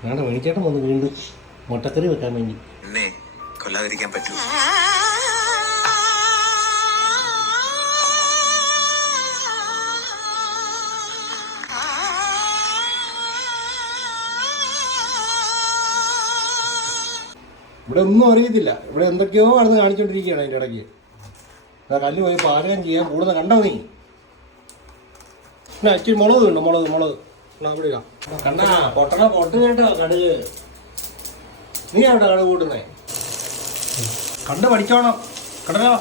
ഞങ്ങളുടെ വേണിച്ചേട്ടൻ വന്ന് വീണ്ടും മുട്ടക്കറി വെക്കാൻ വേണ്ടി. എന്നെ കൊല്ലാതിരിക്കാൻ പറ്റൂ? ഇവിടെ ഒന്നും അറിയത്തില്ല. ഇവിടെ എന്തൊക്കെയോ ആണെന്ന് കാണിച്ചോണ്ടിരിക്കുകയാണ് അതിൻ്റെ ഇടയ്ക്ക്. കല്ല് പോയി പാചകം ചെയ്യാൻ കൂടുതൽ കണ്ടോ നീ? പിന്നെ ഇച്ചിരി മുളക് ഉണ്ടോ? മുളക് ഇവിടെ ഇടാം. കണ്ടാ പൊട്ടണ പൊട്ട് കേട്ടോ കടുക്. നീ അവിടെ കടുക് കൂട്ടുന്നേ? കണ്ട് പഠിച്ചോണം കടലോ.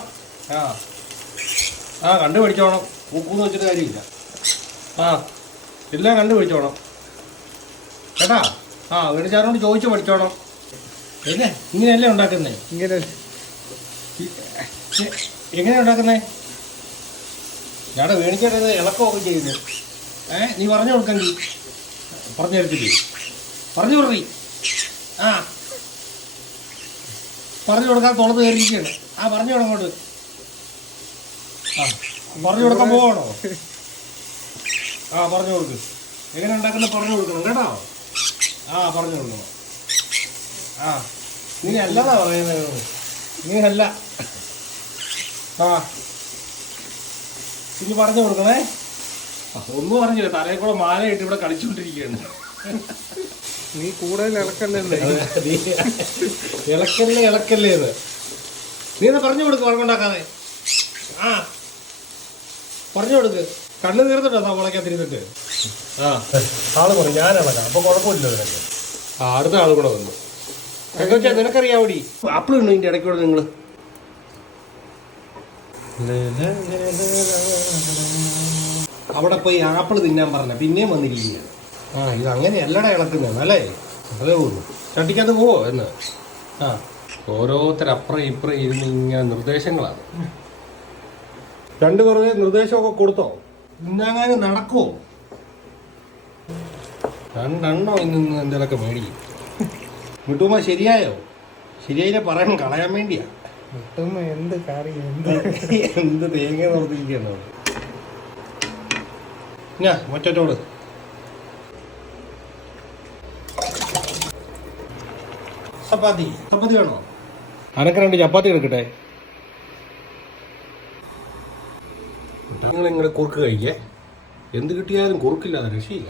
കണ്ട് പഠിച്ചോണം. പൂക്കൂന്ന് വെച്ചിട്ട് കാര്യമില്ല. എല്ലാം കണ്ട് പഠിച്ചോണം കേട്ടാ. വീണിച്ചാരോട് ചോദിച്ചു പഠിച്ചോണം. ഇല്ലേ ഇങ്ങനെയല്ലേ ഉണ്ടാക്കുന്നേ? എങ്ങനെയാ ഉണ്ടാക്കുന്നേ? ഞാടെ വേണിച്ചേട്ടത് ഇളക്കമൊക്കെ ചെയ്യുന്നു. നീ പറഞ്ഞു കൊടുക്കെങ്കിൽ പറഞ്ഞു തരത്തില്ലേ? പറഞ്ഞു കൊടുക്കി. പറഞ്ഞു കൊടുക്കാൻ തുറന്ന് കയറിയിരിക്കുകയാണ്. പറഞ്ഞു കൊടുങ്ങോട്ട്. പറഞ്ഞു കൊടുക്കാൻ പോവാണോ? പറഞ്ഞു കൊടുക്ക്. എങ്ങനെ ഉണ്ടാക്കുന്നത് പറഞ്ഞു കൊടുക്കണം കേട്ടോ. പറഞ്ഞു കൊടുക്കണം. നീ അല്ലതാ പറയുന്നത്. നീ അല്ല. ഇനി പറഞ്ഞു കൊടുക്കണേ. ഒന്നും പറഞ്ഞില്ല. തലയിൽ കൂടെ മാലയിട്ട് ഇവിടെ കളിച്ചുകൊണ്ടിരിക്കുകയാണ്. നീ കൂടുതൽ ഇളക്കല്ലേ ഇളക്കല്ലേ നീ എന്നാ പറഞ്ഞു കൊടുക്ക്. വഴക്കുണ്ടാക്കാതെ പറഞ്ഞു കൊടുക്ക്. കണ്ണ് തീർത്തിട്ടോ മുളയ്ക്കാത്തിരുന്നിട്ട്. ആള് പറഞ്ഞു ഞാൻ ഇളക്കാം. അപ്പൊ കുഴപ്പമില്ല നിനക്ക്. അടുത്ത ആള് കൂടെ വന്നു. നിനക്കറിയാവടി ആപ്പിൾ ഉണ്ടോ ഇതിന്റെ ഇടയ്ക്കൂടെ? നിങ്ങള് അവിടെ പോയി ആപ്പിൾ തിന്നാൻ പറഞ്ഞ പിന്നെയും വന്നിരിക്കുകയാണ്. ഇത് അങ്ങനെയല്ലടാ ഇളക്കുന്നത് അല്ലേ? അതേ ഉള്ളൂ. ചട്ടിക്കകത്ത് പോവോ എന്ന്. ഓരോരുത്തരപ്പുറം ഇപ്പുറം ഇരുന്ന് ഇങ്ങനെ നിർദ്ദേശങ്ങളാണ്. കുറേ നിർദ്ദേശമൊക്കെ കൊടുത്തോ? ഇന്നങ്ങനെ നടക്കുമോ? രണ്ടെണ്ണോ ഇന്ന് എന്തെങ്കിലുമൊക്കെ മേടിക്കും. വിട്ടുമ്മ ശരിയായോ? ശരിയായില്ലേ പറയാൻ കളയാൻ വേണ്ടിയാ. എന്ത് കറി എന്ത് തേങ്ങ നോർത്തിരിക്കണോ? മറ്റോട് ചപ്പാത്തി വേണോ? അനക്ക് 2 ചപ്പാത്തി എടുക്കട്ടെ. നിങ്ങൾ കുറുക്ക് കഴിക്കേ. എന്ത് കിട്ടിയാലും കുറുക്കില്ലാതെ രക്ഷയില്ല.